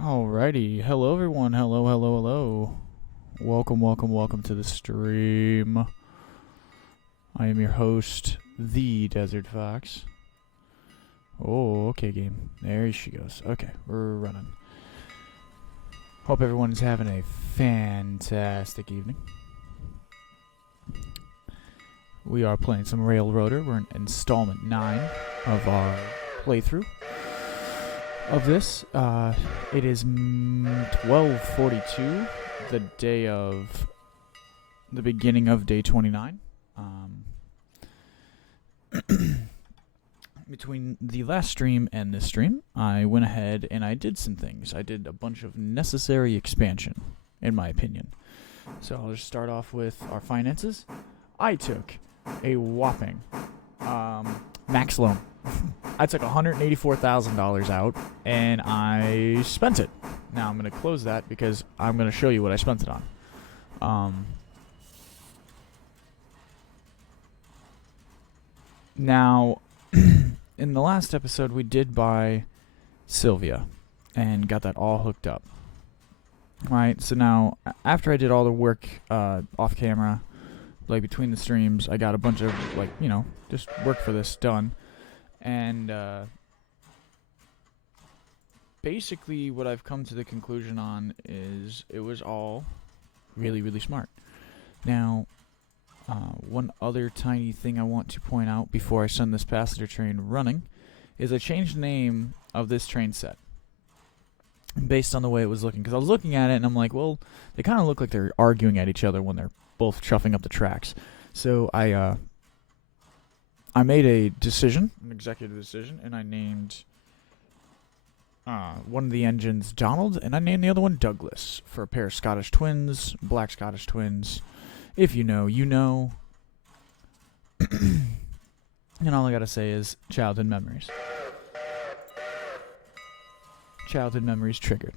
Alrighty. Hello, everyone. Hello. Welcome to the stream. I am your host, the Desert Fox. Oh, okay, game. There she goes. Okay, we're running. Hope everyone's having a fantastic evening. We are playing some Railroader. We're in installment 9 of our playthrough of this. It is 12:42, the beginning of day 29. Between the last stream and this stream, I went ahead and I did some things. I did a bunch of necessary expansion, in my opinion. So I'll just start off with our finances. I took a whopping max loan. I took $184,000 out, and I spent it. Now I'm going to close that because I'm going to show you what I spent it on. Now, in the last episode, we did buy Sylvia and got that all hooked up. Right, so now, after I did all the work off camera, like between the streams, I got a bunch of, just work for this done. And basically what I've come to the conclusion on is it was all really, really smart. Now, one other tiny thing I want to point out before I send this passenger train running is I changed the name of this train set based on the way it was looking. Because I was looking at it and I'm like, well, they kind of look like they're arguing at each other when they're both chuffing up the tracks. So I made an executive decision, and I named one of the engines Donald, and I named the other one Douglas for a pair of Scottish twins, black Scottish twins. If you know, you know. And all I gotta say is childhood memories. Childhood memories triggered.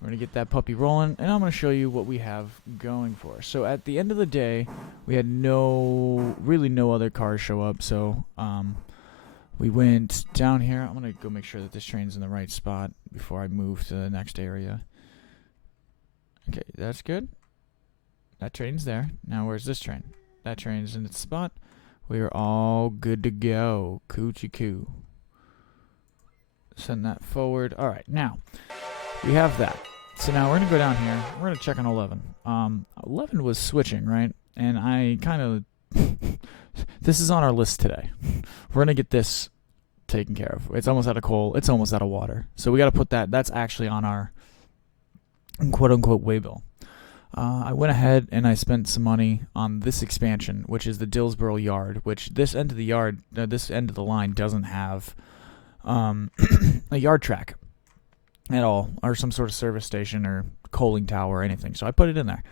We're going to get that puppy rolling, and I'm going to show you what we have going for us. So at the end of the day, we had really no other cars show up, so we went down here. I'm going to go make sure that this train's in the right spot before I move to the next area. Okay, that's good. That train's there. Now where's this train? That train's in its spot. We are all good to go. Coochie coo. Send that forward. All right, now we have that. So now we're going to go down here. We're going to check on 11. 11 was switching, right? And I kind of... this is on our list today. We're going to get this taken care of. It's almost out of coal. It's almost out of water. So we got to put that... That's actually on our quote-unquote waybill. I went ahead and I spent some money on this expansion, which is the Dillsboro Yard, which this end of the line doesn't have a yard track at all, or some sort of service station or coaling tower or anything. So I put it in there.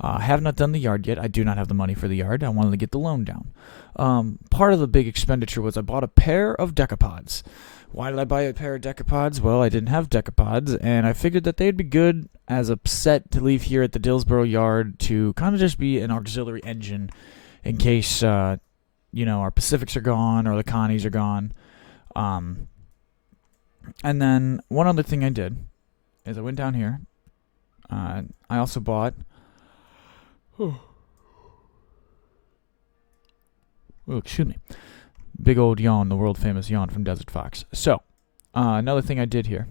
I have not done the yard yet. I do not have the money for the yard. I wanted to get the loan down. Part of the big expenditure was I bought a pair of decapods. Why did I buy a pair of decapods? Well, I didn't have decapods, and I figured that they'd be good as a set to leave here at the Dillsboro Yard to kind of just be an auxiliary engine in case, our Pacifics are gone or the Connies are gone. And then one other thing I did is I went down here. I also bought... Oh, excuse me. Big old yawn, the world famous yawn from Desert Fox. So, another thing I did here.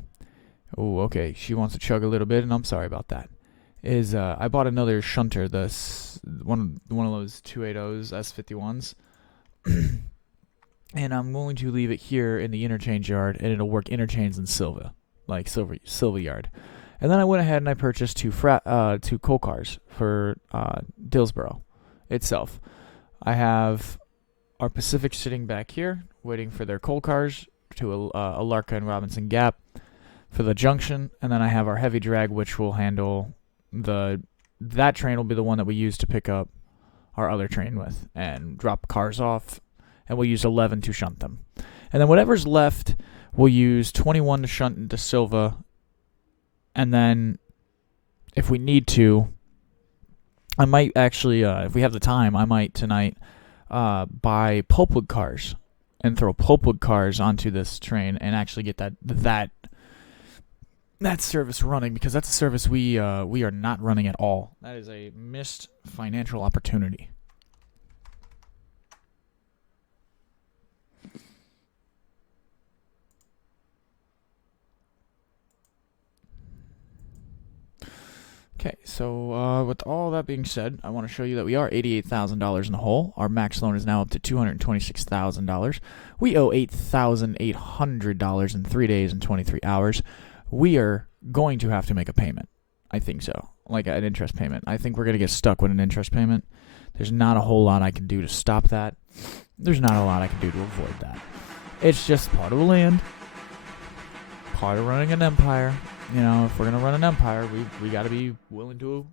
Oh, okay. She wants to chug a little bit, and I'm sorry about that. Is I bought another shunter, one of those 280s, S51s. And I'm going to leave it here in the Interchange yard, and it'll work Interchange and Silva yard. And then I went ahead and I purchased two coal cars for Dillsboro itself. I have our Pacific sitting back here, waiting for their coal cars to Alarka and Robinson Gap for the junction, and then I have our heavy drag, which will handle that train will be the one that we use to pick up our other train with and drop cars off. And we'll use 11 to shunt them. And then whatever's left, we'll use 21 to shunt into Silva. And then, if we need to, I might actually, if we have the time, I might tonight buy pulpwood cars and throw pulpwood cars onto this train and actually get that that service running, because that's a service we are not running at all. That is a missed financial opportunity. Okay, so with all that being said, I want to show you that we are $88,000 in the hole. Our max loan is now up to $226,000. We owe $8,800 in 3 days and 23 hours. We are going to have to make a payment. I think so, like an interest payment. I think we're going to get stuck with an interest payment. There's not a whole lot I can do to stop that. There's not a lot I can do to avoid that. It's just part of the land, part of running an empire. You know, if we're going to run an empire, we got to be willing to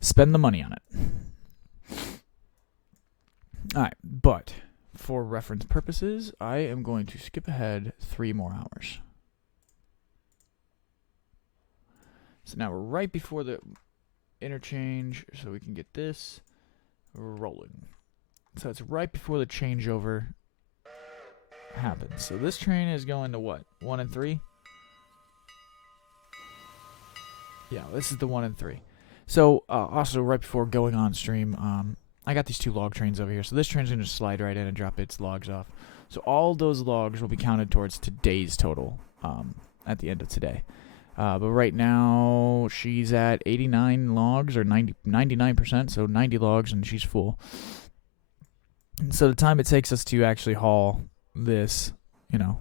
spend the money on it. Alright, but for reference purposes, I am going to skip ahead 3 more hours. So now we're right before the interchange, so we can get this rolling. So it's right before the changeover happens. So this train is going to what? 1 and 3? Yeah, this is the 1 and 3. So, also, right before going on stream, I got these 2 log trains over here. So this train's going to slide right in and drop its logs off. So all those logs will be counted towards today's total at the end of today. But right now, she's at 89 logs, or 99%, so 90 logs, and she's full. And so the time it takes us to actually haul this, you know,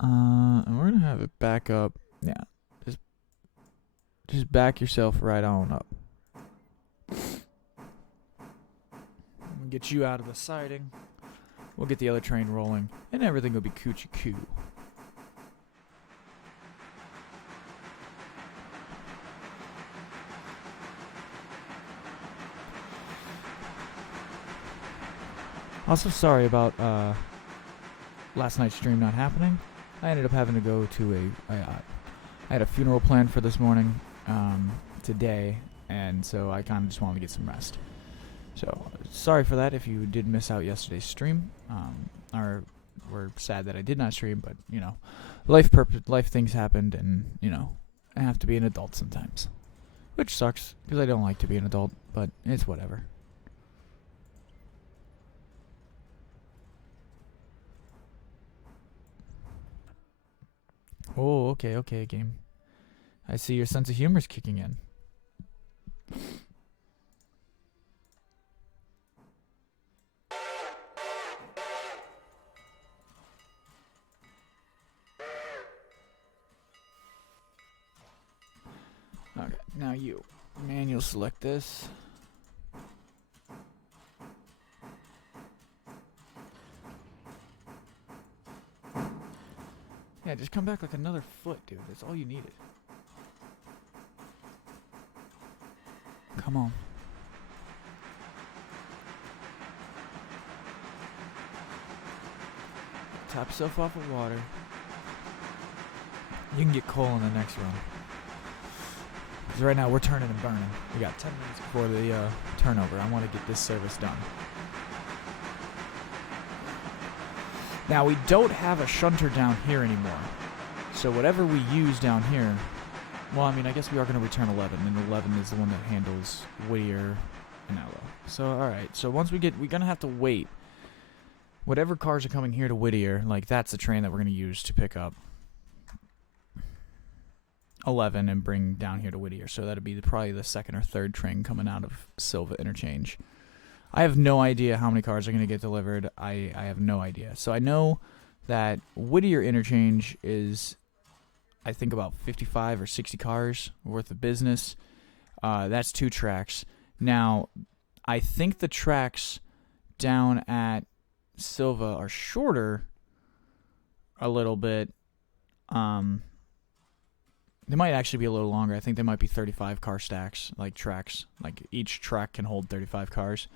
and we're gonna have it back up. Yeah, just back yourself right on up. We'll get you out of the siding. We'll get the other train rolling, and everything will be coochie coo. Also, sorry about last night's stream not happening. I ended up having to go to I had a funeral planned for this morning, today, and so I kind of just wanted to get some rest. So, sorry for that if you did miss out yesterday's stream. Or we're sad that I did not stream, but, you know, life things happened, and, you know, I have to be an adult sometimes. Which sucks, because I don't like to be an adult, but it's whatever. Oh, okay, game. I see your sense of humor's kicking in. Okay, now you manual select this. Yeah, just come back like another foot, dude. That's all you needed. Come on. Top yourself off with water. You can get coal in the next run. Because right now we're turning and burning. We got 10 minutes before the turnover. I want to get this service done. Now, we don't have a shunter down here anymore. So whatever we use down here... Well, I mean, I guess we are going to return 11. And 11 is the one that handles Whittier and Ella. So, alright. So once we're going to have to wait. Whatever cars are coming here to Whittier, like, that's the train that we're going to use to pick up 11 and bring down here to Whittier. So that'd be probably the second or third train coming out of Silva Interchange. I have no idea how many cars are going to get delivered. I have no idea. So I know that Whittier Interchange is, I think, about 55 or 60 cars worth of business. That's 2 tracks. Now, I think the tracks down at Silva are shorter a little bit. They might actually be a little longer. I think they might be 35 car stacks, like tracks. Like each track can hold 35 cars.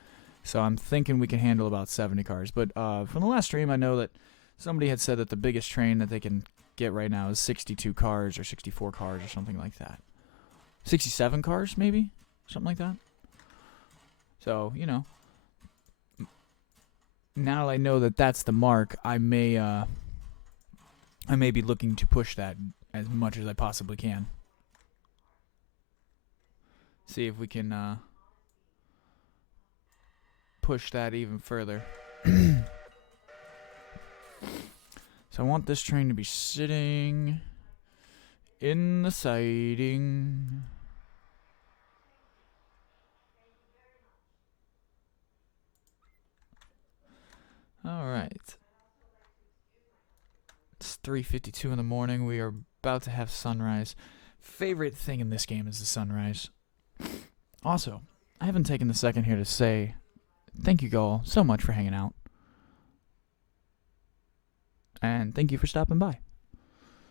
So I'm thinking we can handle about 70 cars. But from the last stream, I know that somebody had said that the biggest train that they can get right now is 62 cars or 64 cars or something like that. 67 cars, maybe? Something like that. So, you know. now that I know that that's the mark, I may be looking to push that as much as I possibly can. See if we can push that even further. So I want this train to be sitting in the siding. All right. It's 3:52 in the morning. We are about to have sunrise. Favorite thing in this game is the sunrise. Also, I haven't taken the second here to say thank you all so much for hanging out. And thank you for stopping by.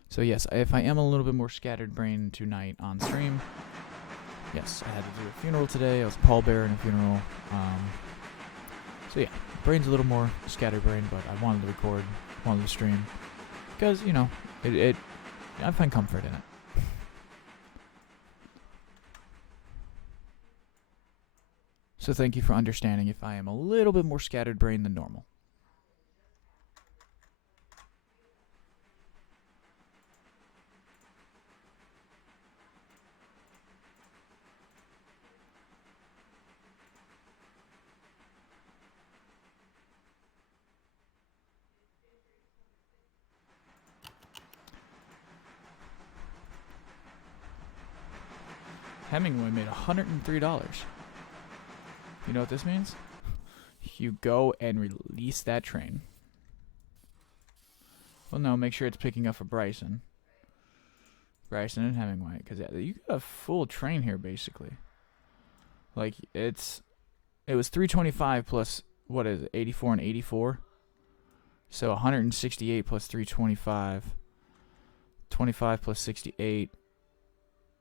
So yes, if I am a little bit more scattered brain tonight on stream, yes, I had to do a funeral today. I was a pallbearer in a funeral. So yeah, brain's a little more scattered brain, but I wanted to record, wanted to stream, because, you know, I find comfort in it. So thank you for understanding if I am a little bit more scattered brain than normal. Hemingway made $103. You know what this means? You go and release that train. Well, no, make sure it's picking up for Bryson. Bryson and Hemingway, because you got a full train here, basically. Like, it was 325 plus, what is it, 84 and 84? So 168 plus 325. 25 plus 68.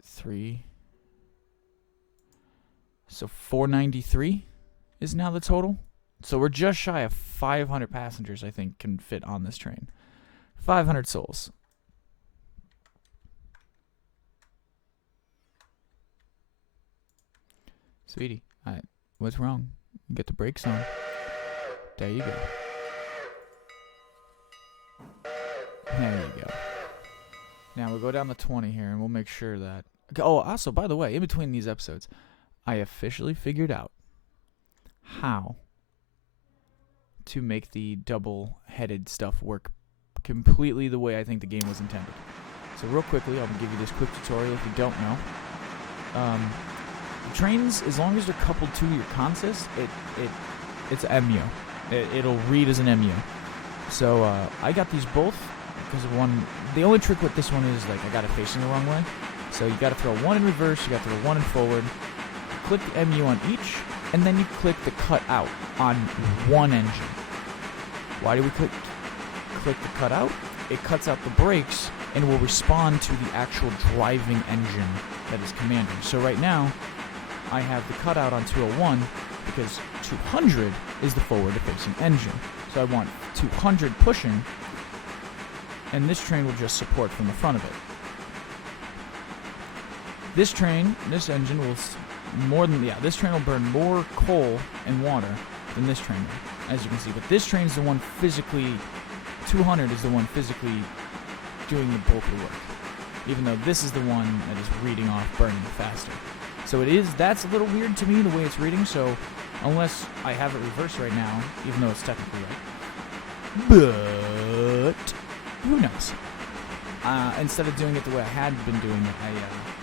3. So 493 is now the total. So we're just shy of 500 passengers, I think, can fit on this train. 500 souls. Sweetie, what's wrong? Get the brakes on. There you go. There you go. Now we'll go down to 20 here, and we'll make sure that... Oh, also, by the way, in between these episodes, I officially figured out how to make the double-headed stuff work completely the way I think the game was intended. So real quickly, I'll give you this quick tutorial if you don't know. Trains, as long as they're coupled to your consist, it's MU. It'll read as an MU. So I got these both because of one. The only trick with this one is like I got it facing the wrong way. So you got to throw one in reverse, you got to throw one in forward. Click the MU on each, and then you click the cut out on one engine. Why do we click the cut out? It cuts out the brakes and will respond to the actual driving engine that is commanding. So right now, I have the cutout on 201 because 200 is the forward-facing engine. So I want 200 pushing, and this train will just support from the front of it. This engine will this train will burn more coal and water than this train will, as you can see. But this train is the one physically, 200 is the one physically doing the bulk of the work, even though this is the one that is reading off burning faster. So that's a little weird to me, the way it's reading, so unless I have it reversed right now, even though it's technically right. But who knows? Instead of doing it the way I had been doing it,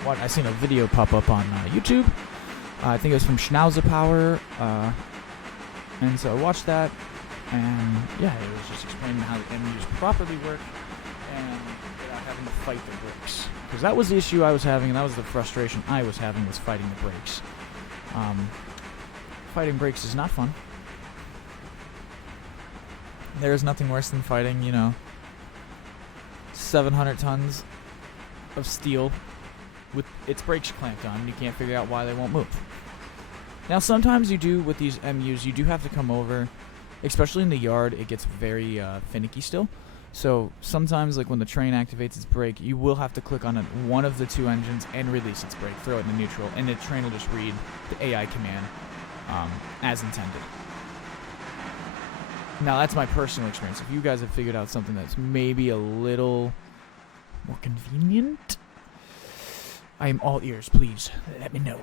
I seen a video pop up on YouTube. I think it was from Schnauzer Power, and so I watched that, and yeah, it was just explaining how the MUs properly work, and without having to fight the brakes. Because that was the issue I was having, and that was the frustration I was having, was fighting the brakes. Fighting brakes is not fun. There is nothing worse than fighting, 700 tons of steel with its brakes clamped on, and you can't figure out why they won't move. Now, sometimes you do, with these MUs, you do have to come over, especially in the yard, it gets very finicky still. So sometimes, like when the train activates its brake, you will have to click on one of the two engines and release its brake, throw it into neutral, and the train will just read the AI command as intended. Now, that's my personal experience. If you guys have figured out something that's maybe a little more convenient, I am all ears. Please, let me know.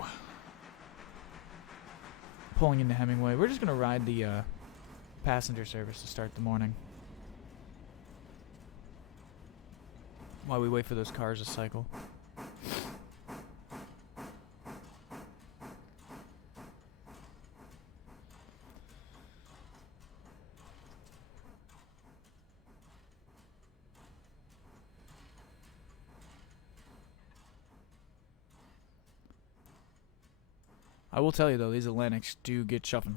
Pulling into Hemingway. We're just going to ride the passenger service to start the morning. While we wait for those cars to cycle. I will tell you, though, these Atlantics do get chuffing.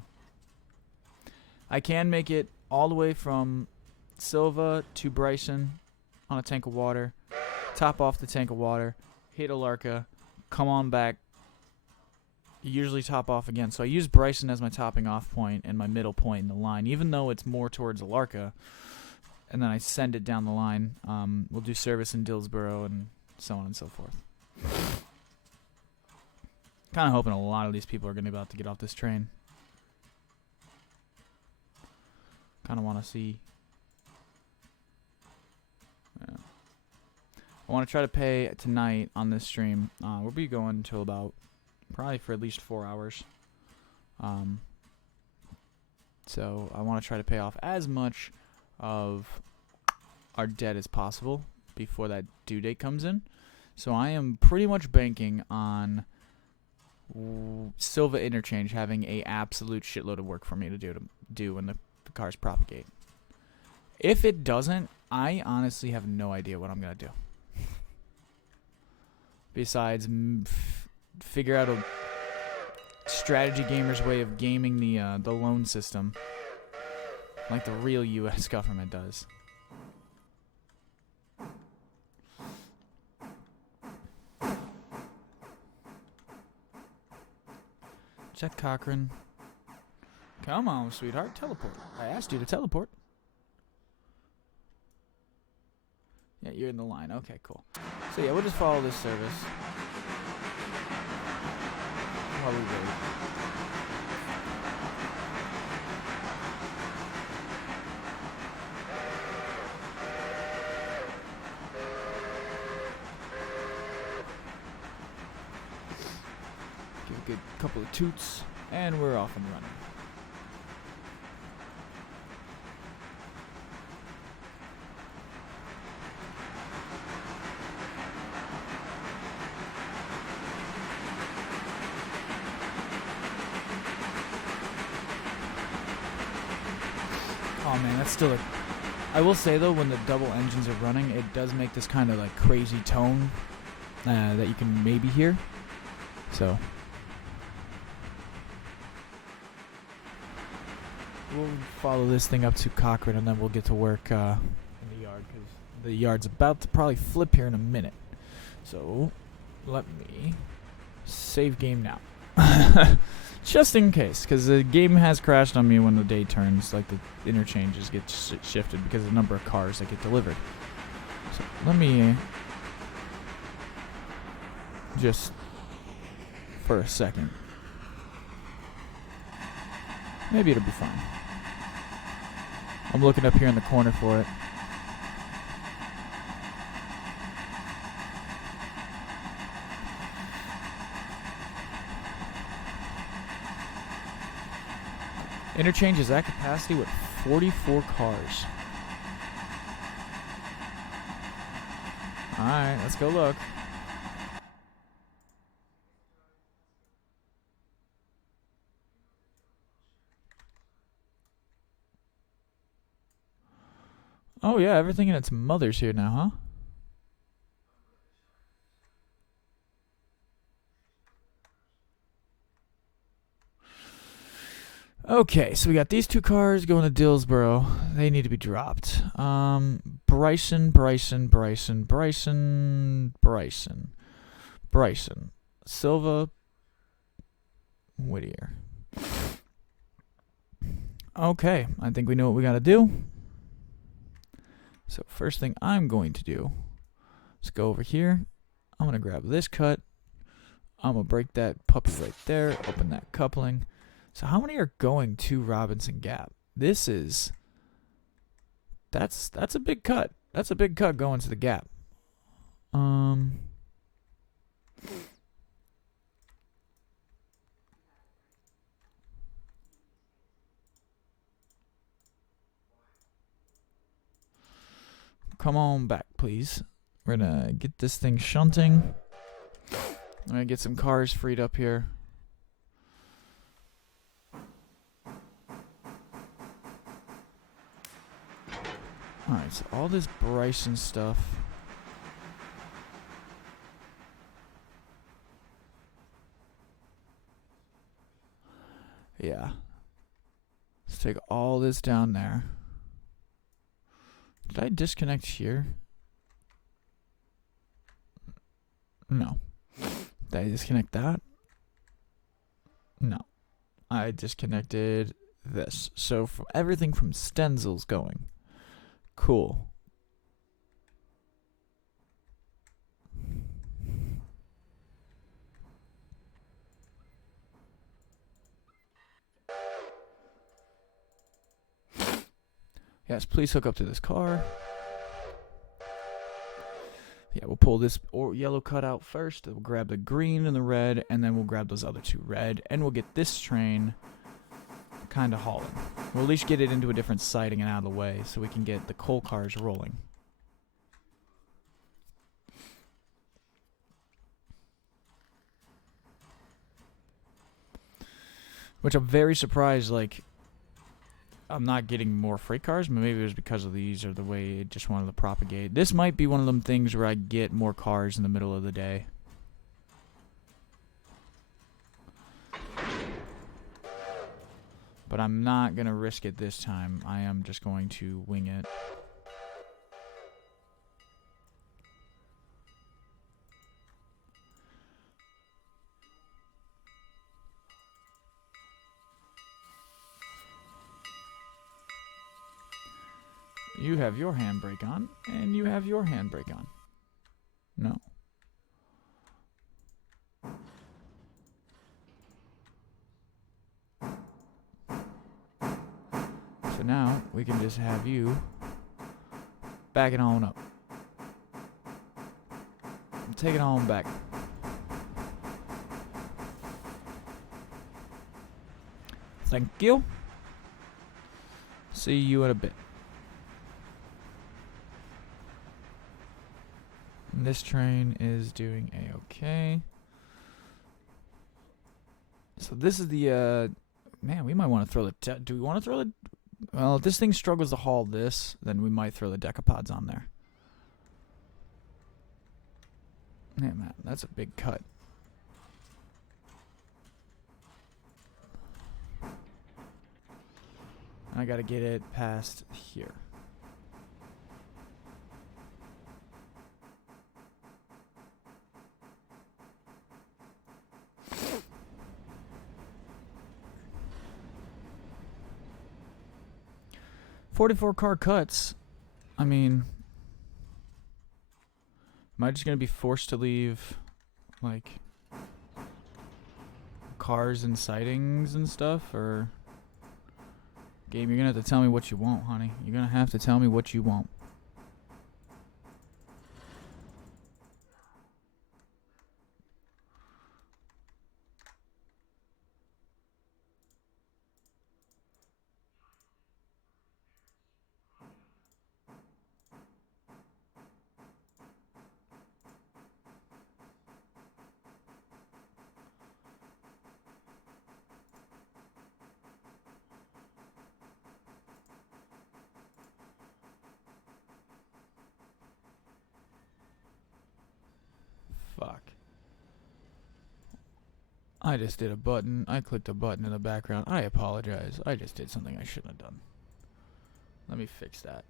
I can make it all the way from Silva to Bryson on a tank of water, top off the tank of water, hit Alarka, come on back, usually top off again. So I use Bryson as my topping off point and my middle point in the line, even though it's more towards Alarka, and then I send it down the line. We'll do service in Dillsboro and so on and so forth. Kind of hoping a lot of these people are going to be about to get off this train. Kind of want to see. Yeah. I want to try to pay tonight on this stream. We'll be going until about probably for at least 4 hours. So I want to try to pay off as much of our debt as possible before that due date comes in. So I am pretty much banking on Silva Interchange having a absolute shitload of work for me to do when the cars propagate. If it doesn't, I honestly have no idea what I'm gonna do. Besides, figure out a strategy gamer's way of gaming the loan system, like the real U.S. government does. Chet Cochran. Come on, sweetheart. Teleport. I asked you to teleport. Yeah, you're in the line. Okay, cool. So yeah, we'll just follow this service while we wait. Give a good couple of toots, and we're off and running. Oh man, that's still I will say though, when the double engines are running, it does make this kind of like crazy tone that you can maybe hear. So we'll follow this thing up to Cochran, and then we'll get to work in the yard, because the yard's about to probably flip here in a minute. So let me save game now. Just in case, because the game has crashed on me when the day turns, like the interchanges get shifted because of the number of cars that get delivered. So let me just for a second. Maybe it'll be fine. I'm looking up here in the corner for it. Interchange is at capacity with 44 cars. Alright, let's go look. Oh yeah, everything in its mother's here now, huh? Okay, so we got these two cars going to Dillsboro. They need to be dropped. Bryson. Silva. Whittier. Okay, I think we know what we gotta do. So first thing I'm going to do is go over here. I'm gonna grab this cut. I'm gonna break that puppy right there. Open that coupling. So how many are going to Robinson Gap? This is That's a big cut. That's a big cut going to the gap. Come on back, please. We're gonna get this thing shunting. I'm gonna get some cars freed up here. Alright, so all this Bryson stuff. Yeah. Let's take all this down there. Did I disconnect here? No. Did I disconnect that? No. I disconnected this. So everything from Stenzel's going. Cool. Yes, please hook up to this car. Yeah, we'll pull this yellow cutout first. We'll grab the green and the red, and then we'll grab those other two red, and we'll get this train kind of hauling. We'll at least get it into a different siding and out of the way so we can get the coal cars rolling. Which I'm very surprised, like, I'm not getting more freight cars. Maybe it was because of these or the way it just wanted to propagate. This might be one of them things where I get more cars in the middle of the day. But I'm not going to risk it this time. I am just going to wing it. You have your handbrake on, and you have your handbrake on. No. So now, we can just have you back it on up. Take it on back. Thank you. See you in a bit. This train is doing a-okay. So this is the, man, we might want to throw the, do we want to throw the, well, if this thing struggles to haul this, then we might throw the decapods on there. Yeah, man, that's a big cut. I gotta get it past here. $44 car cuts. I mean, am I just gonna be forced to leave, like, cars and sidings and stuff, or game? You're gonna have to tell me what you want, honey. You're gonna have to tell me what you want. Fuck. I just did a button. I clicked a button in the background. I apologize. I just did something I shouldn't have done. Let me fix that.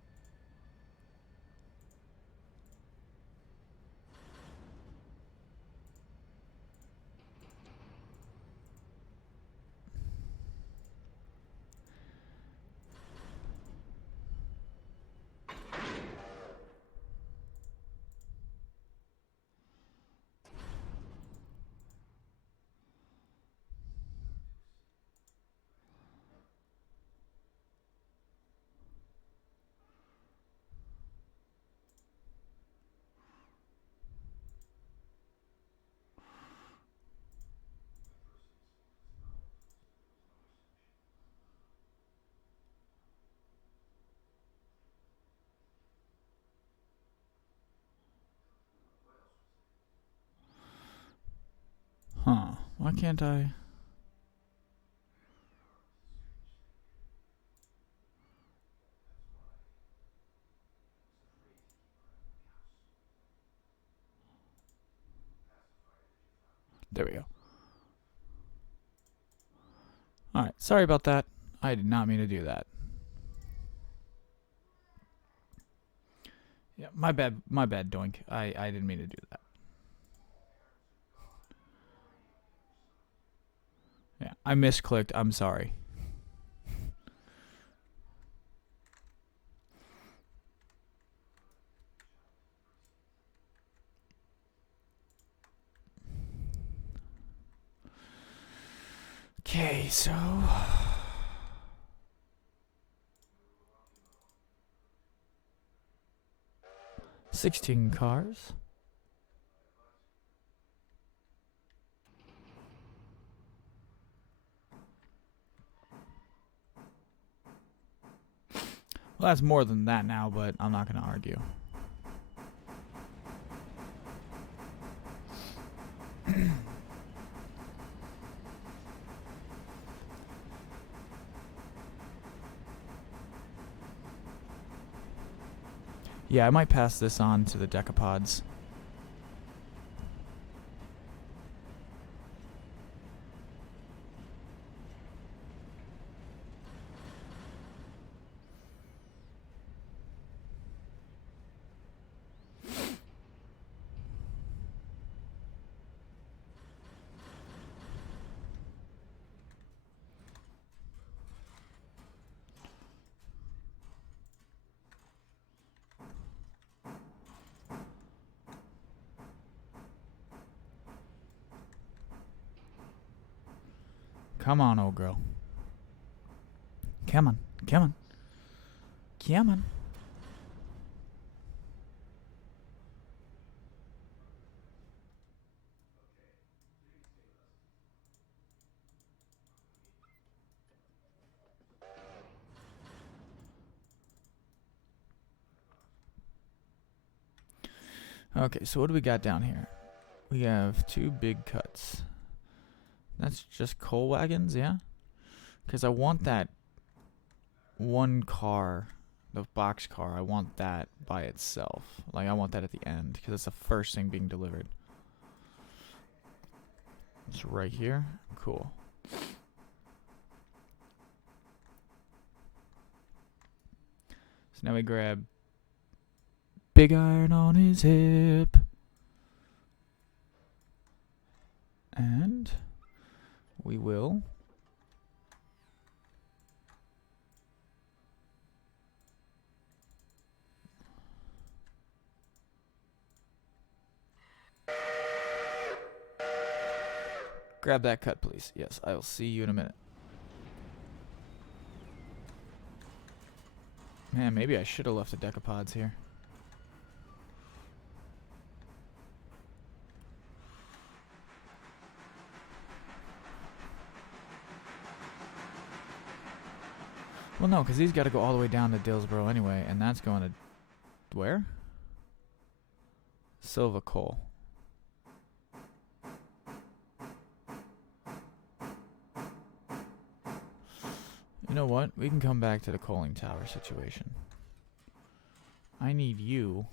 Huh. Why can't I? There we go. Alright, sorry about that. I did not mean to do that. Yeah, my bad, Doink. I didn't mean to do that. Yeah, I misclicked. I'm sorry. Okay, so 16 cars. Well, that's more than that now, but I'm not going to argue. Yeah, I might pass this on to the decapods. Come on, old girl. Come on. Come on. Come on. Okay, so what do we got down here? We have 2 big cuts. That's just coal wagons, yeah? Because I want that one car, the box car, I want that by itself. Like, I want that at the end, because it's the first thing being delivered. It's right here. Cool. So now we grab big iron on his hip. And we will grab that cut, please. Yes, I will see you in a minute. Man, maybe I should have left the decapods here. Well, no, because he's got to go all the way down to Dillsboro anyway, and that's going to... where? Silva Coal. You know what? We can come back to the coaling tower situation. I need you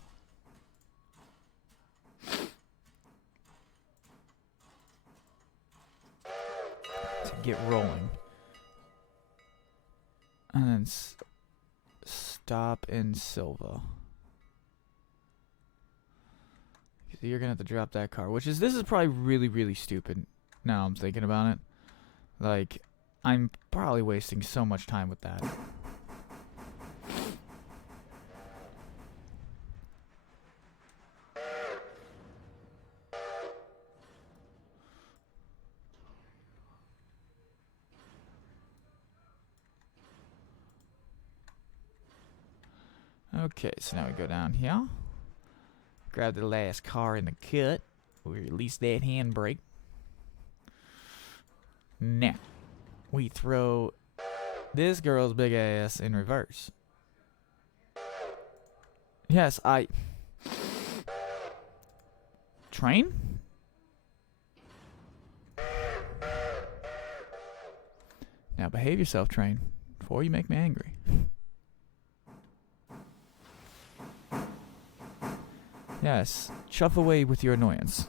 to get rolling. And then stop in Silva. You're going to have to drop that car. This is probably really, really stupid. Now I'm thinking about it. Like, I'm probably wasting so much time with that. Okay, so now we go down here. Grab the last car in the cut. We release that handbrake. Now, we throw this girl's big ass in reverse. Yes, Train? Now behave yourself, train, before you make me angry. Yes, chuff away with your annoyance.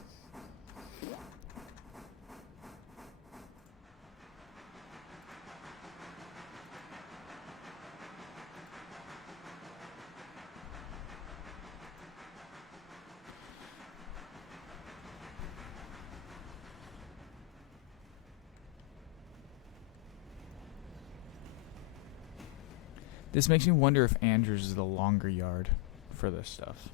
This makes me wonder if Andrews is the longer yard for this stuff.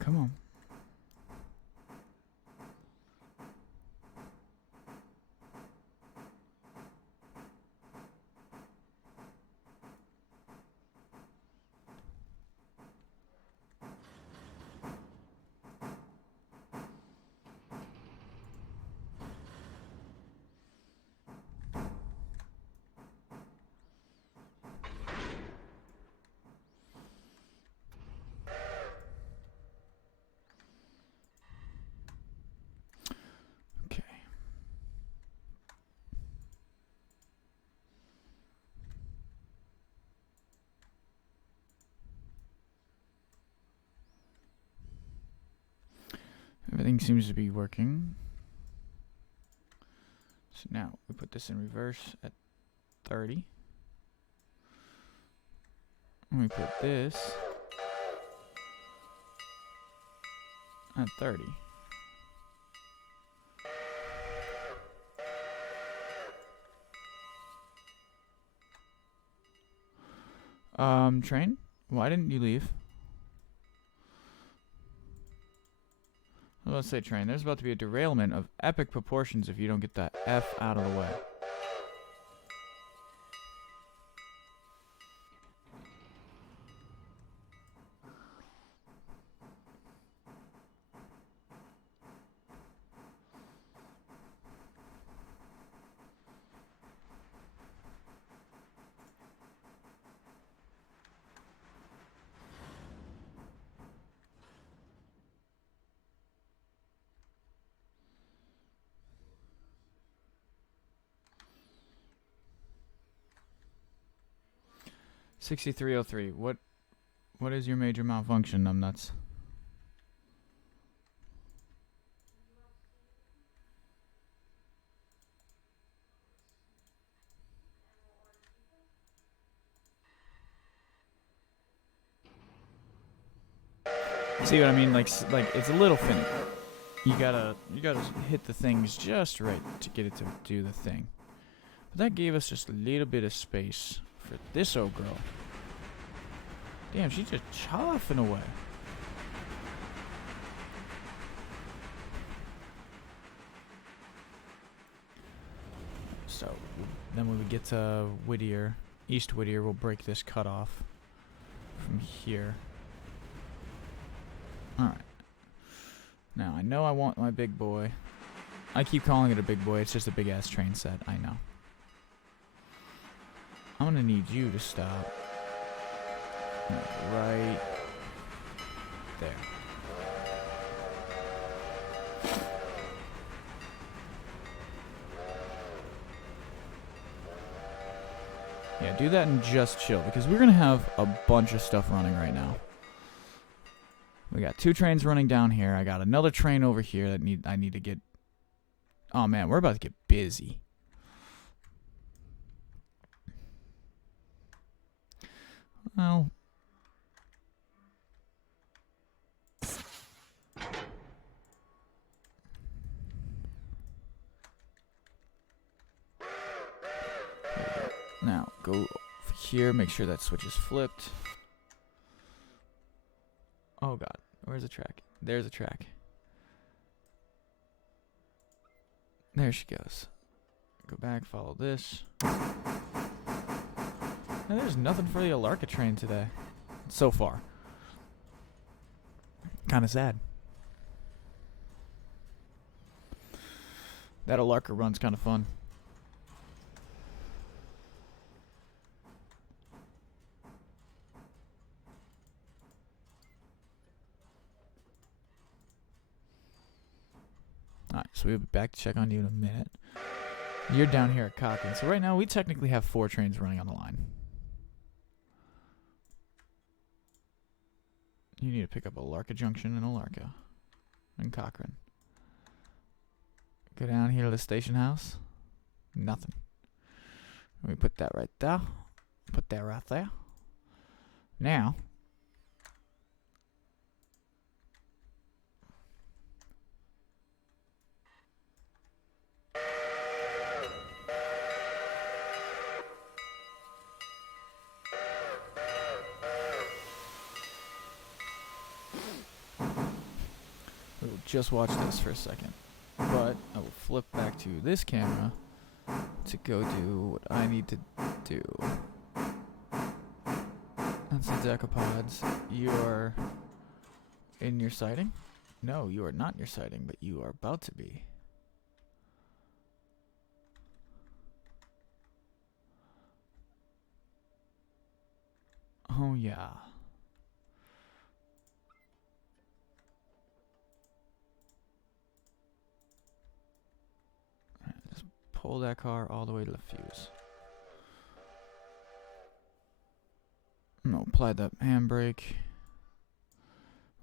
Come on. Everything seems to be working. So now we put this in reverse at 30. And we put this at 30. Train, why didn't you leave? Let's say, train, there's about to be a derailment of epic proportions if you don't get that F out of the way. $63.03. What is your major malfunction, numbnuts? See what I mean? Like it's a little finicky. You gotta hit the things just right to get it to do the thing. But that gave us just a little bit of space for this old girl. Damn, she's just chopping away. So then when we get to Whittier, East Whittier, we'll break this cutoff from here. Alright. Now, I know I want my big boy. I keep calling it a big boy. It's just a big-ass train set. I know. I'm gonna need you to stop. Right there. Yeah, do that and just chill, because we're gonna have a bunch of stuff running right now. We got 2 trains running down here. I got another train over here that I need to get. Oh man, we're about to get busy. Well, now go over here, make sure that switch is flipped. Oh god, where's the track? There's a track. There she goes. Go back, follow this. Now, there's nothing for the Alarka train today. So far. Kind of sad. That Alarka run's kind of fun. Alright, so we'll be back to check on you in a minute. You're down here at Cochrane. So right now we technically have 4 trains running on the line. You need to pick up Alarka Junction and Alarka. And Cochrane. Go down here to the station house. Nothing. We put that right there. Put that right there. Now. We will just watch this for a second. But I will flip back to this camera to go do what I need to do. That's the decapods. You are in your sighting? No, you are not in your sighting, but you are about to be. Oh yeah. Pull that car all the way to the fuse. No, apply the handbrake.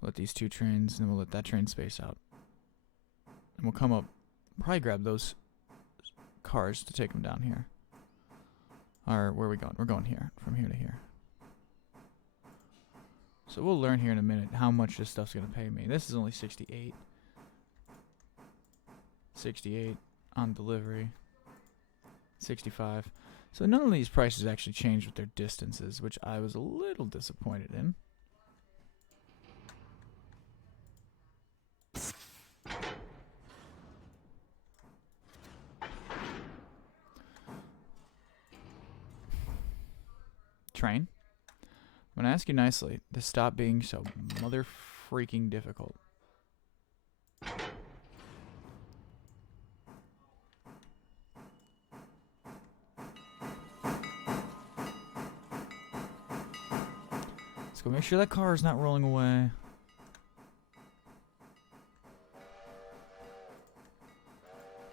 Let these 2 trains, and we'll let that train space out. And we'll come up, probably grab those cars to take them down here. Or where are we going? We're going here, from here to here. So we'll learn here in a minute how much this stuff's going to pay me. This is only 68. 68 on delivery. 65. So none of these prices actually changed with their distances, which I was a little disappointed in. Train. I'm going to ask you nicely to stop being so mother freaking difficult. Go make sure that car is not rolling away.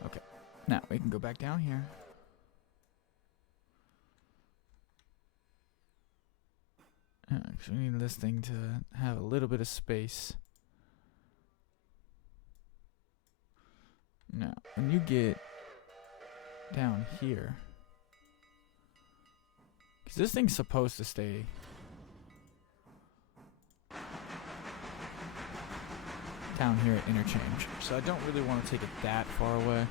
Okay. Now we can go back down here. Actually, we need this thing to have a little bit of space. Now, when you get down here, because this thing's supposed to stay down here at Interchange, so I don't really want to take it that far away.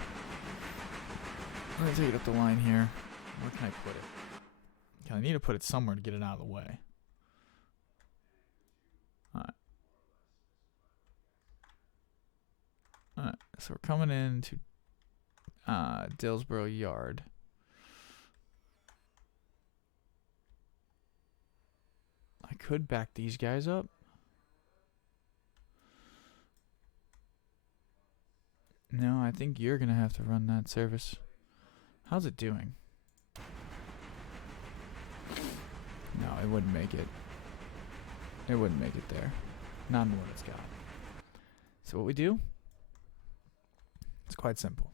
I'm going to take it up the line here. Where can I put it? Okay, I need to put it somewhere to get it out of the way. Alright, so we're coming into Dillsboro Yard. I could back these guys up. No, I think you're going to have to run that service. How's it doing? No, it wouldn't make it. It wouldn't make it there. Not in what it's got. So what we do, it's quite simple.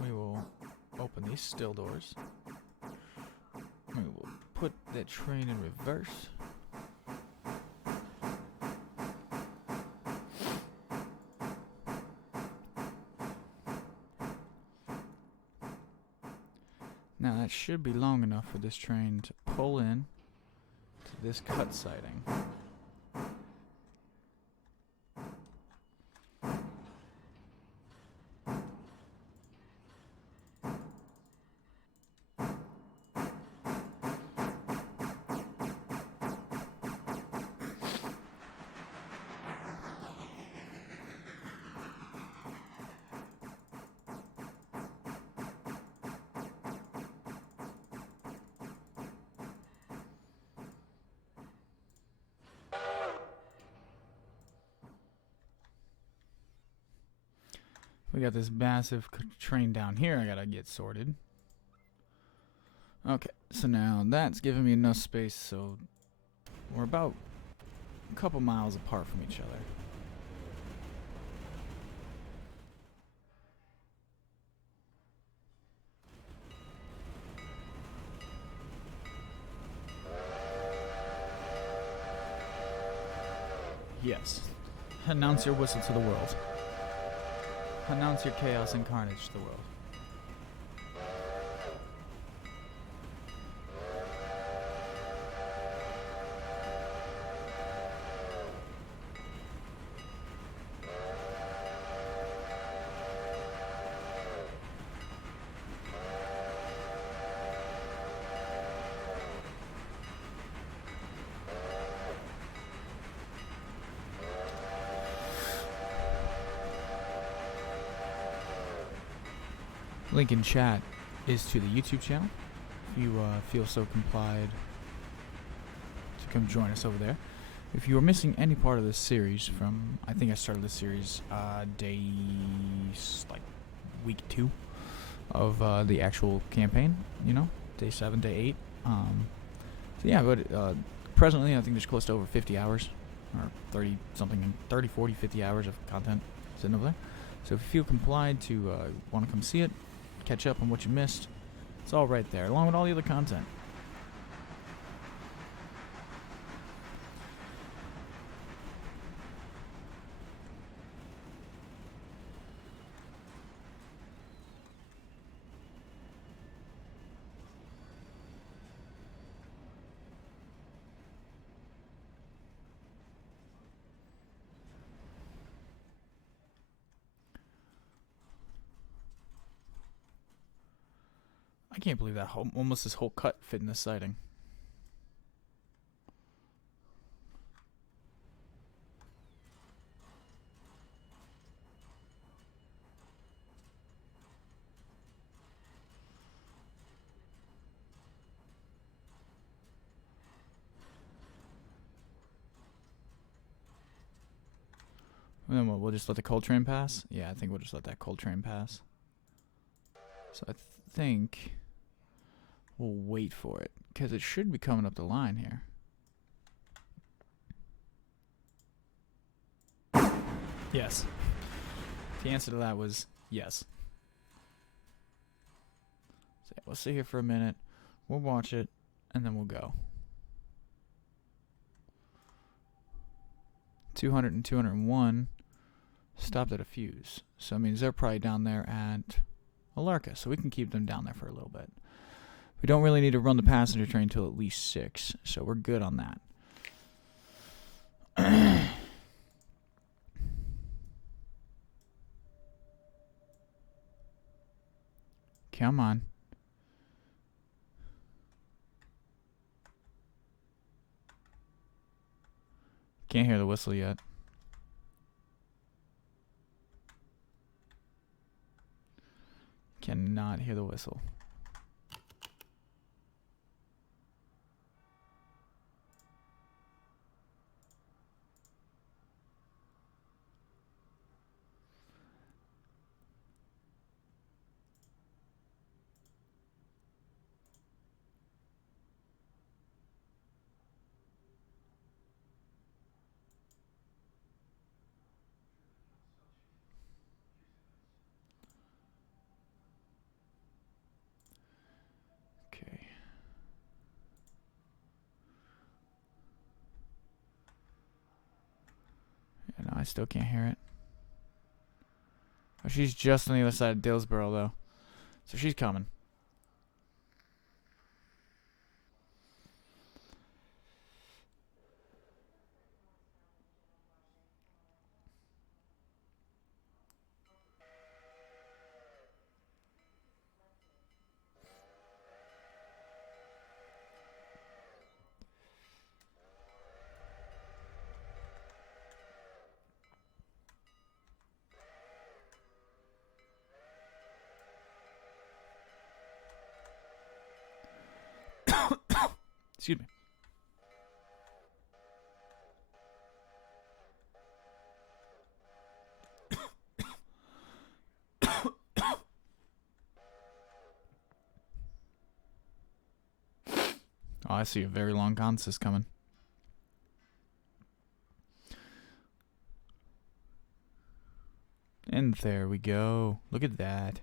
We will open these still doors. We will put the train in reverse. Now that should be long enough for this train to pull in to this cut siding. We got this massive train down here I gotta get sorted. Okay, so now that's giving me enough space, so we're about a couple miles apart from each other. Yes. Announce your whistle to the world. Announce your chaos and carnage to the world. Link in chat is to the YouTube channel. If you feel so complied to come join us over there. If you are missing any part of this series from, I think I started this series like week 2 of the actual campaign, you know, day 7, day 8. So yeah, but presently I think there's close to over 50 hours, or 30 something, 30, 40, 50 hours of content sitting over there. So if you feel complied to want to come see it, catch up on what you missed, it's all right there, along with all the other content. I can't believe that almost this whole cut fit in this sighting. And then we'll just let the coal train pass? Yeah, I think we'll just let that coal train pass. So I think we'll wait for it, because it should be coming up the line here. Yes. The answer to that was yes. So yeah, we'll sit here for a minute, we'll watch it, and then we'll go. 200 and 201 stopped at a fuse. So it means they're probably down there at Alarka, so we can keep them down there for a little bit. We don't really need to run the passenger train till at least 6, so we're good on that. Come on. Can't hear the whistle yet. Cannot hear the whistle. No, I still can't hear it. Oh, she's just on the other side of Dillsboro, though. So she's coming. Excuse me. Oh, I see a very long consist coming. And there we go. Look at that.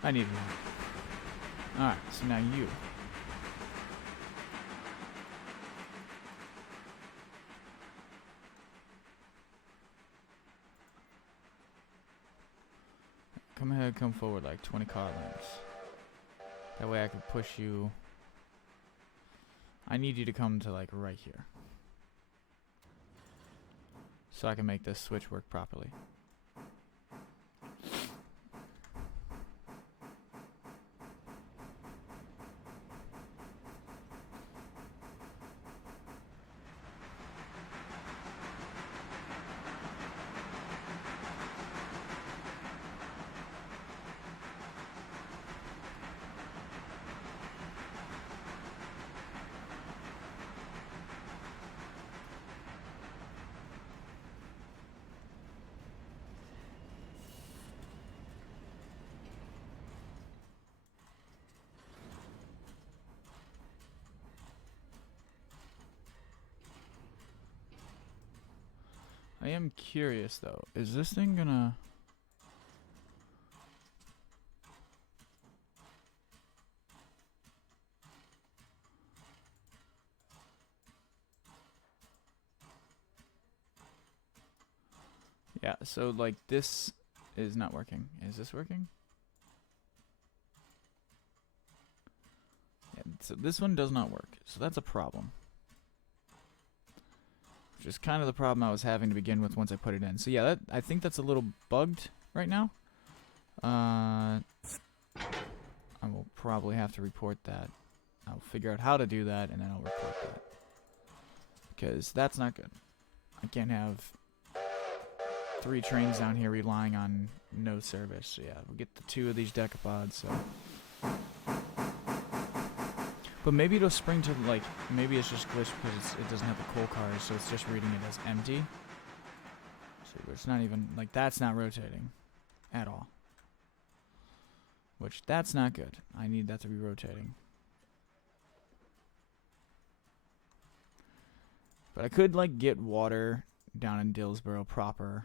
I need one. Alright, so now you. Come ahead, come forward like 20 car lengths. That way I can push you. I need you to come to like right here. So I can make this switch work properly. I am curious though, is this thing gonna... Yeah, so like this is not working. Is this working? Yeah, so this one does not work, so that's a problem. Which is kind of the problem I was having to begin with once I put it in. So yeah, that, I think that's a little bugged right now. I will probably have to report that. I'll figure out how to do that, and then I'll report that. Because that's not good. I can't have 3 trains down here relying on no service. So yeah, we'll get the 2 of these decapods, so... But maybe it'll spring to, like, maybe it's just glitched because it doesn't have the coal cars, so it's just reading it as empty. So it's not even, like, that's not rotating at all. Which, that's not good. I need that to be rotating. But I could, like, get water down in Dillsboro proper.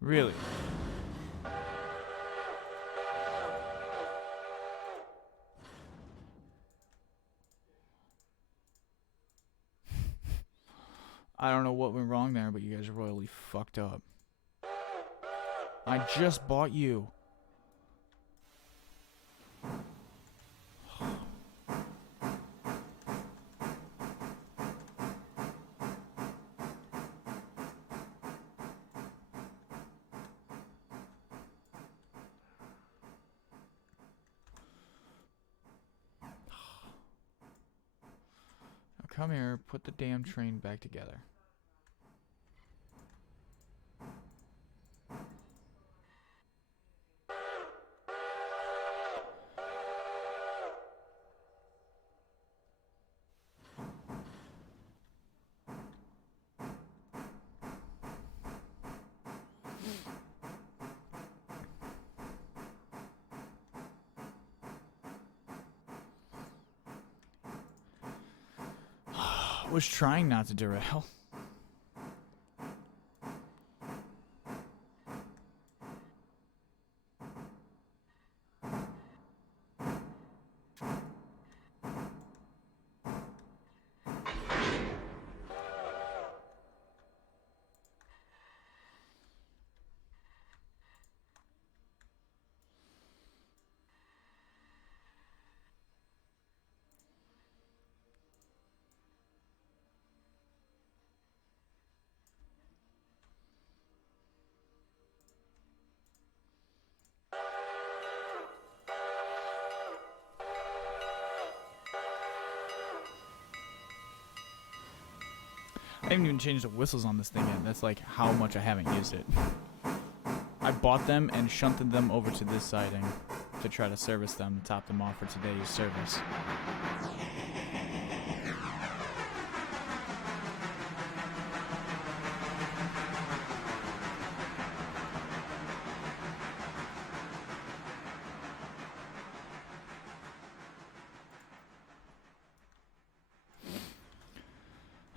Really? I don't know what went wrong there, but you guys are royally fucked up. I just bought you. Come here, put the damn train back together. was trying not to derail. I haven't even changed the whistles on this thing yet. That's like how much I haven't used it. I bought them and shunted them over to this siding to try to service them, top them off for today's service.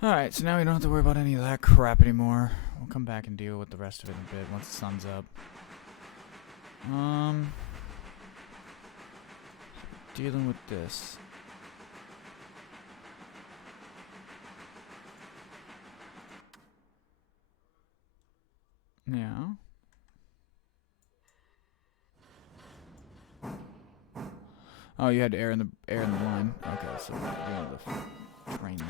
Alright, so now we don't have to worry about any of that crap anymore. We'll come back and deal with the rest of it in a bit once the sun's up. Dealing with this. Yeah. Oh, you had air in the line. Okay, so we're able to train that.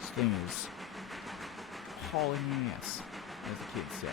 This thing is hauling ass, as the kids say.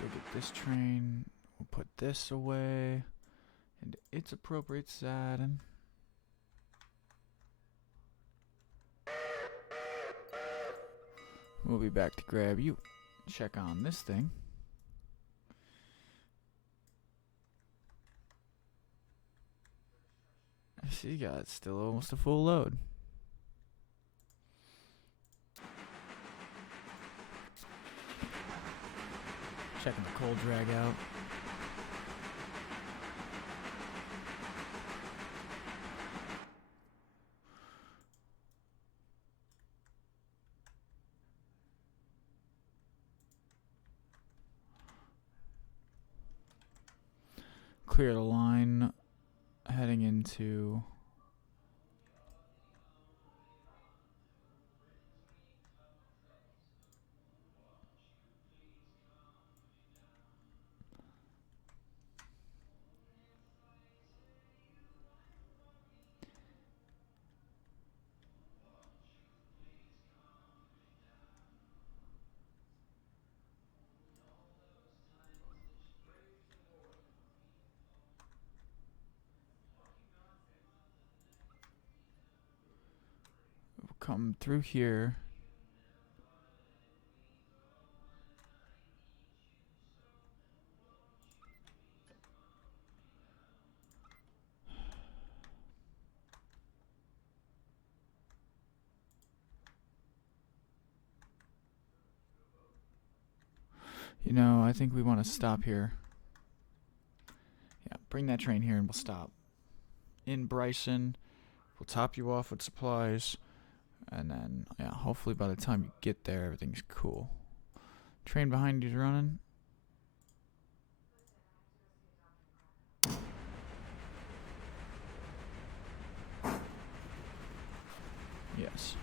Go get this train. We'll put this away into its appropriate siding. We'll be back to grab you. Check on this thing. I see you got still almost a full load. Checking the coal drag out. Clear the line heading into come through here. You know, I think we want to stop here. Yeah, bring that train here and we'll stop. In Bryson, we'll top you off with supplies. And then, yeah, hopefully by the time you get there, everything's cool. Train behind you's running. trains.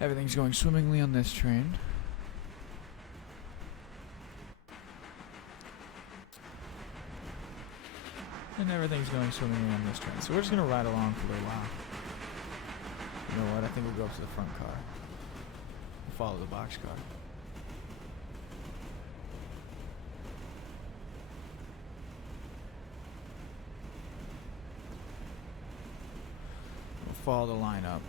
Everything's going swimmingly on this train. And everything's going swimmingly on this train. So we're just going to ride along for a little while. You know what? I think we'll go up to the front car. We'll follow the boxcar. We'll follow the line up.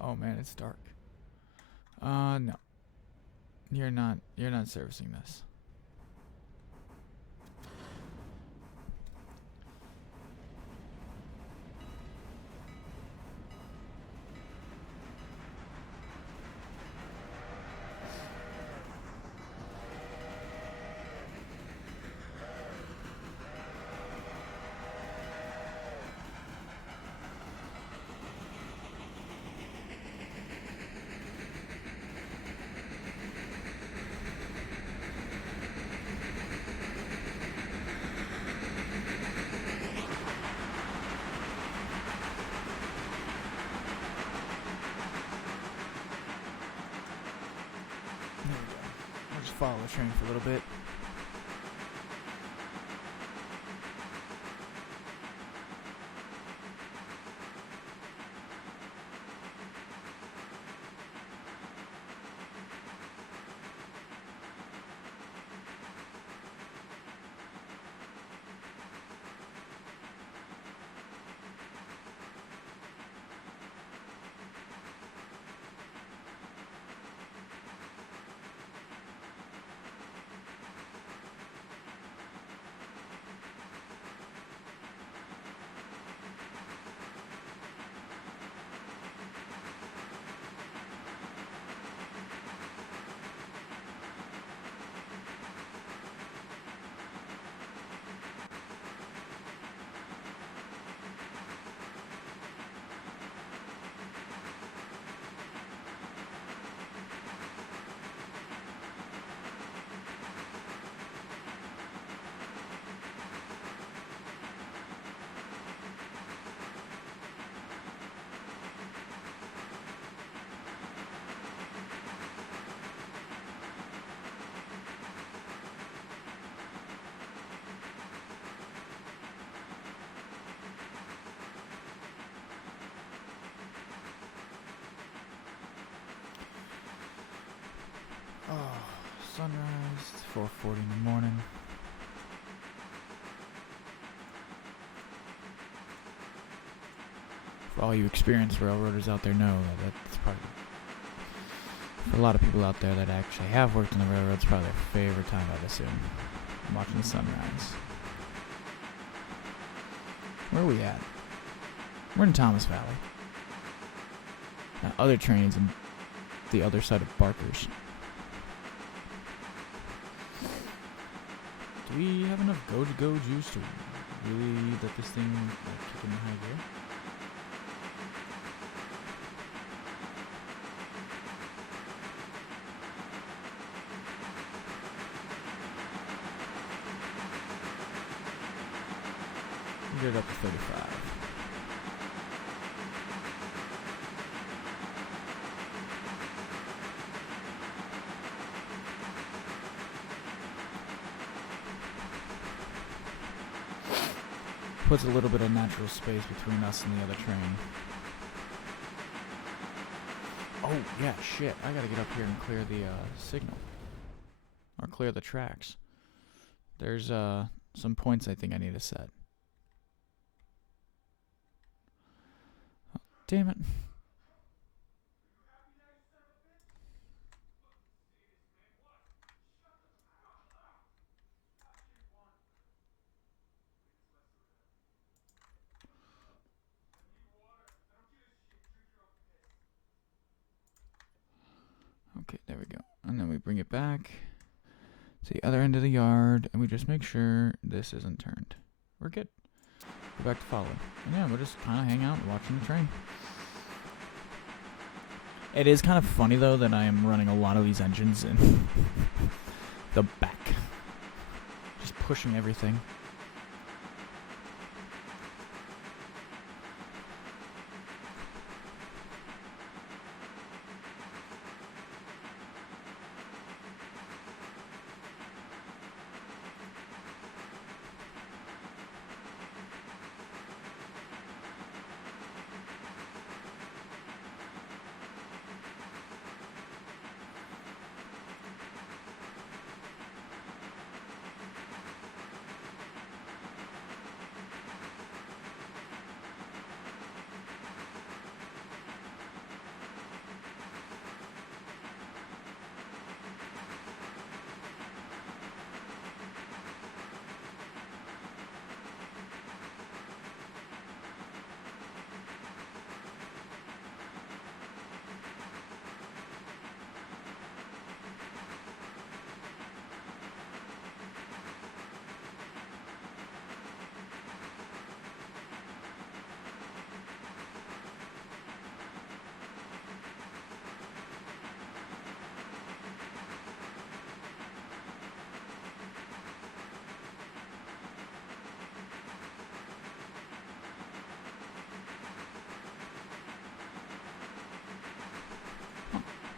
Oh man, it's dark. No. You're not servicing this. There we go. We'll just follow the train for a little bit. Oh, sunrise, 4:40 in the morning. For all you experienced railroaders out there know that's probably, for a lot of people out there that actually have worked on the railroads, probably their favorite time, I'd assume, watching the sunrise. Where are we at? We're in Thomas Valley. Now, other trains on the other side of Barker's. Do we have enough go-to-go juice to really let this thing kick in high gear? Get it up to 35. Puts a little bit of natural space between us and the other train. Oh, yeah, shit. I gotta get up here and clear the signal. Or clear the tracks. There's some points I think I need to set. Oh, damn it. Okay, there we go. And then we bring it back to the other end of the yard, and we just make sure this isn't turned. We're good. Go back to following. And yeah, we'll just kind of hang out watching the train. It is kind of funny, though, that I am running a lot of these engines in the back. Just pushing everything.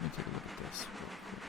Let me take a look at this real quick.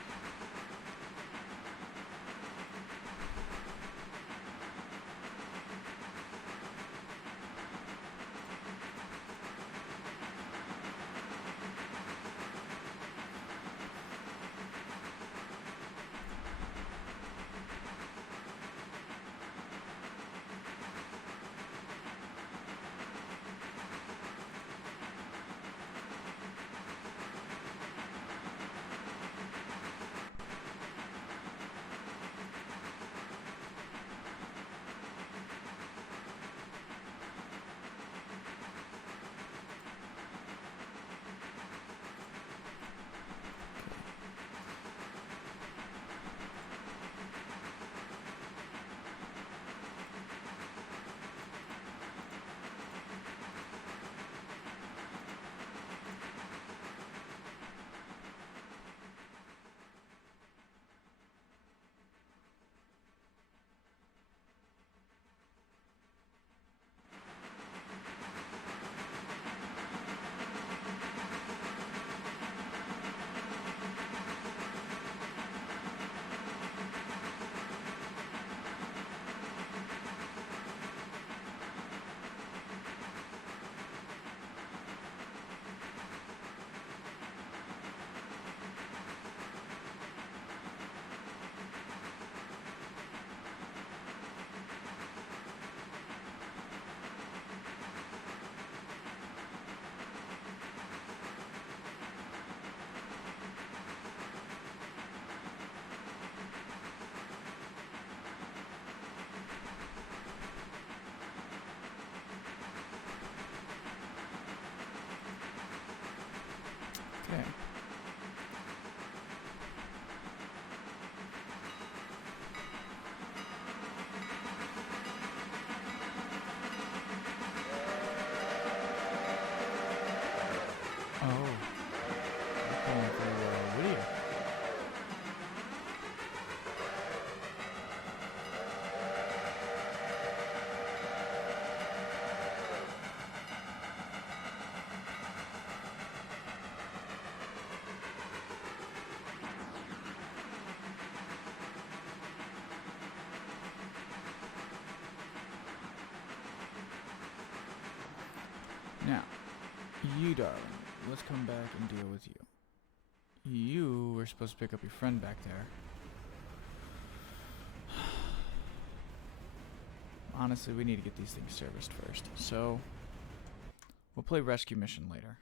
Okay. Oh. I'm calling for Whittier. Now, you darling, let's come back and deal with you. You were supposed to pick up your friend back there. Honestly, we need to get these things serviced first. So, we'll play rescue mission later.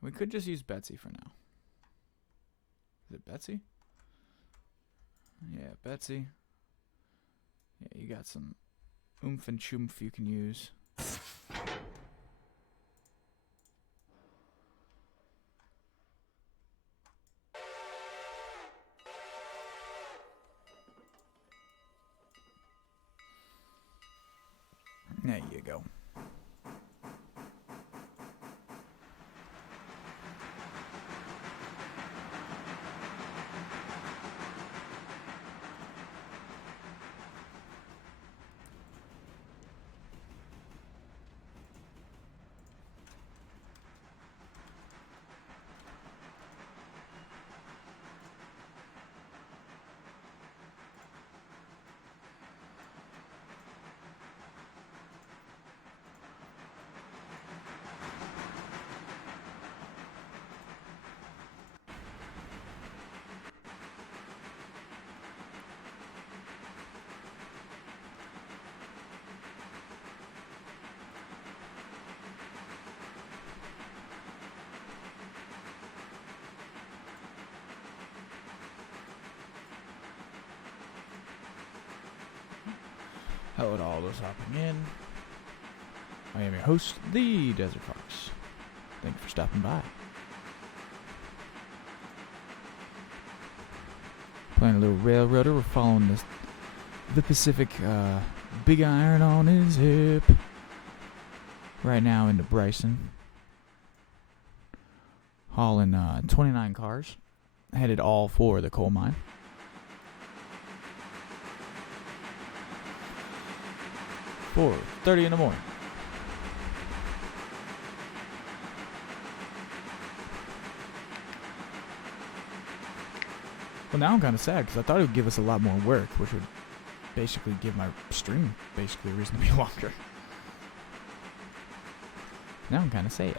We could just use Betsy for now. Is it Betsy? Yeah, Betsy. Yeah, you got some oomph and choomph you can use. There you go. Hello to all those hopping in. I am your host, the Desert Fox. Thank you for stopping by. Playing a little railroader. We're following the Pacific big iron on his hip. Right now into Bryson. Hauling 29 cars. Headed all for the coal mine. For 4:30 in the morning. Well, now I'm kind of sad because I thought it would give us a lot more work, which would basically give my stream basically a reason to be longer. Now I'm kind of sad.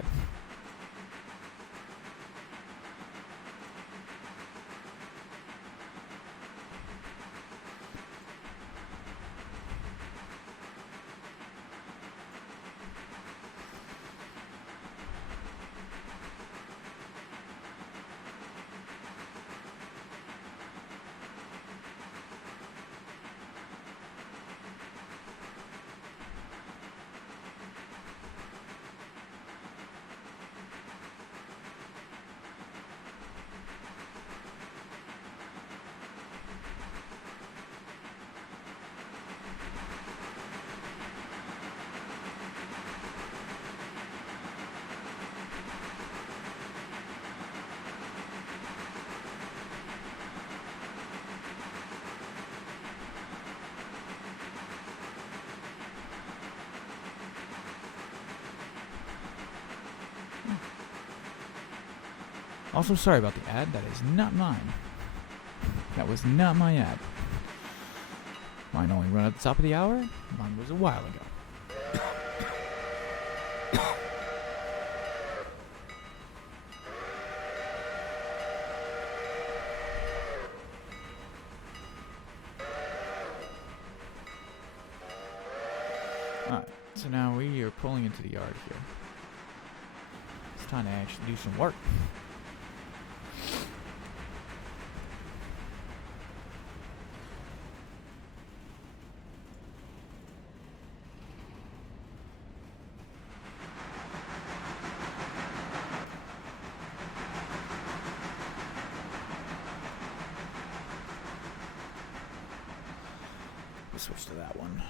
Also, sorry about the ad. That is not mine. That was not my ad. Mine only run at the top of the hour. Mine was a while ago. Alright, so now we are pulling into the yard here. It's time to actually do some work. Switch to that one.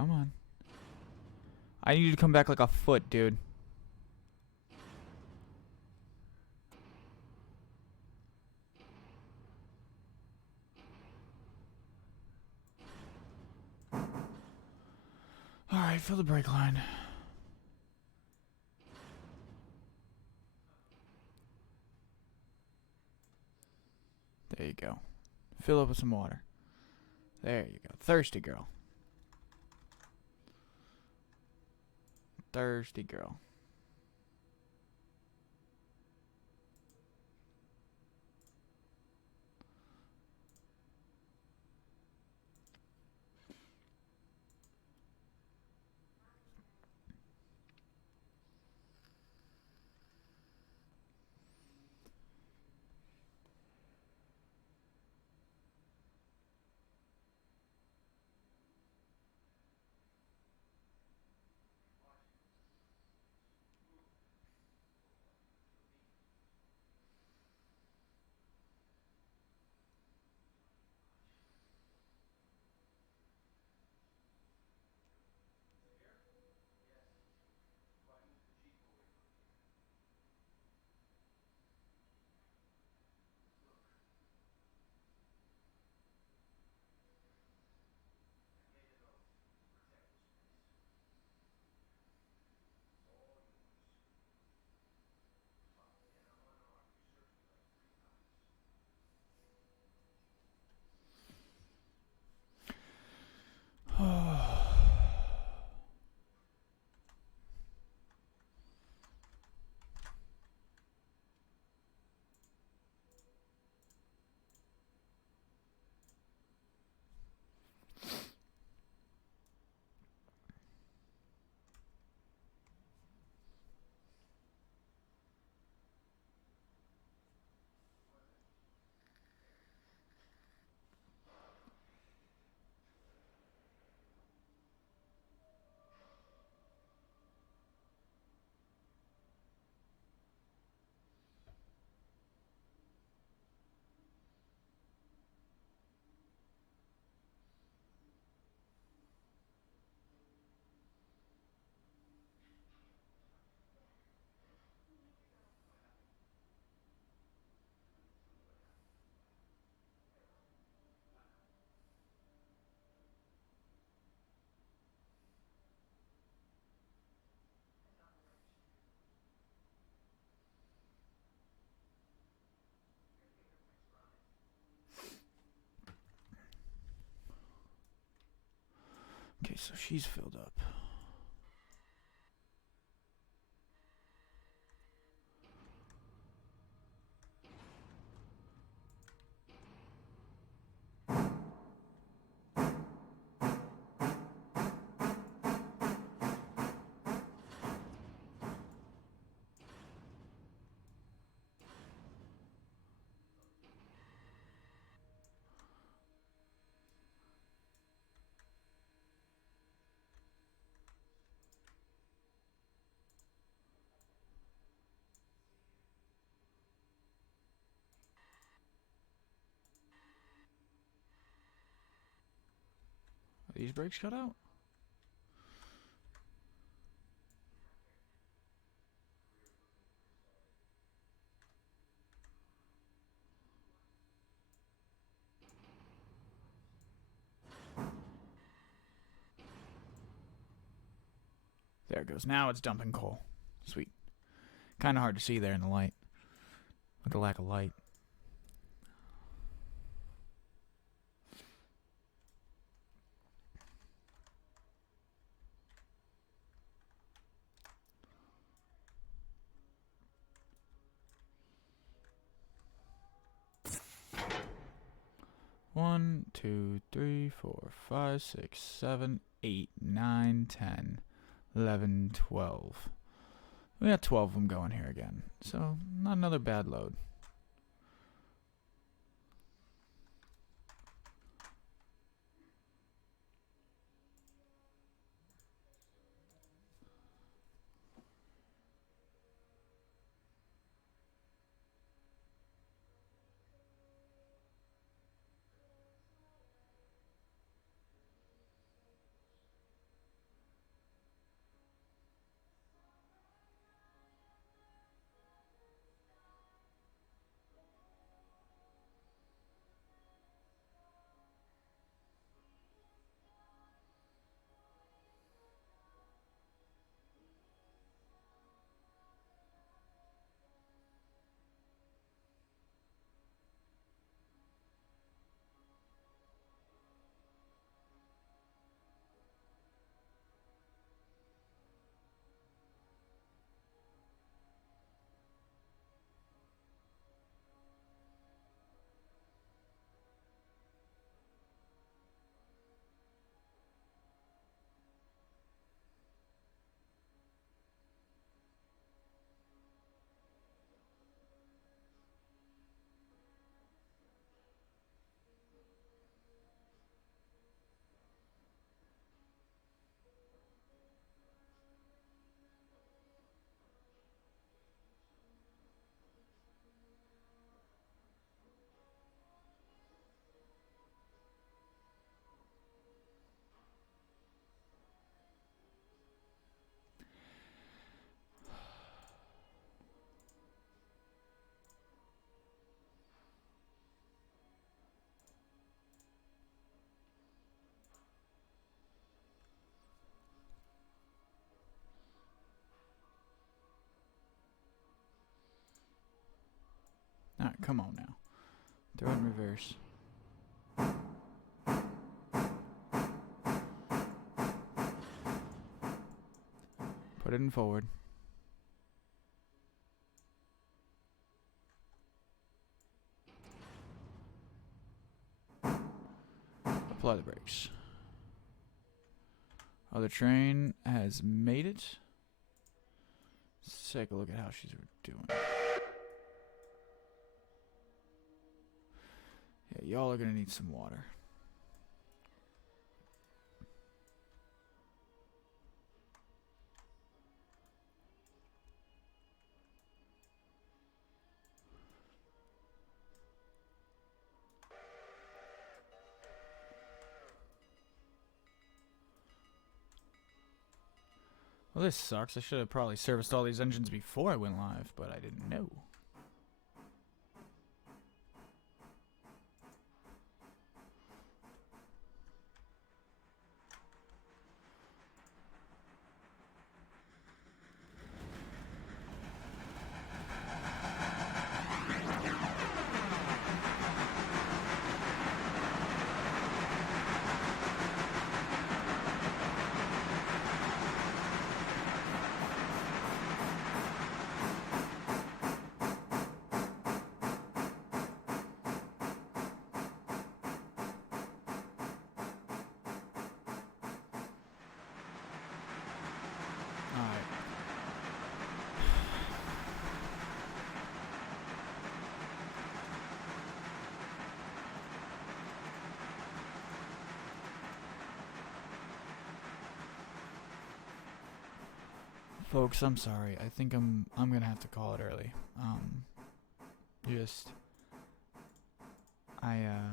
Come on. I need you to come back like a foot, dude. Alright, fill the brake line. There you go. Fill up with some water. There you go. Thirsty girl. Thirsty girl. Okay, so she's filled up. Are these brakes cut out? There it goes. Now it's dumping coal. Sweet. Kind of hard to see there in the light. With the lack of light. One, 2, 3, 4, 5, 6, 7, 8, 9, 10, 11, 12. We got 12 of them going here again. So, not another bad load. Come on now. Throw it in reverse. Put it in forward. Apply the brakes. Other train has made it. Let's take a look at how she's doing. Yeah, y'all are gonna need some water. Well, this sucks. I should have probably serviced all these engines before I went live, but I didn't know. Alright. Folks, I'm sorry. I think I'm gonna have to call it early. Just I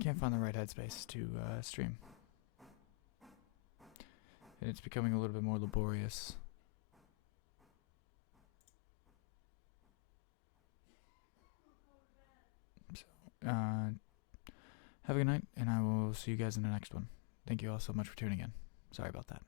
can't find the right headspace to stream. And it's becoming a little bit more laborious. So, have a good night, and I will see you guys in the next one. Thank you all so much for tuning in. Sorry about that.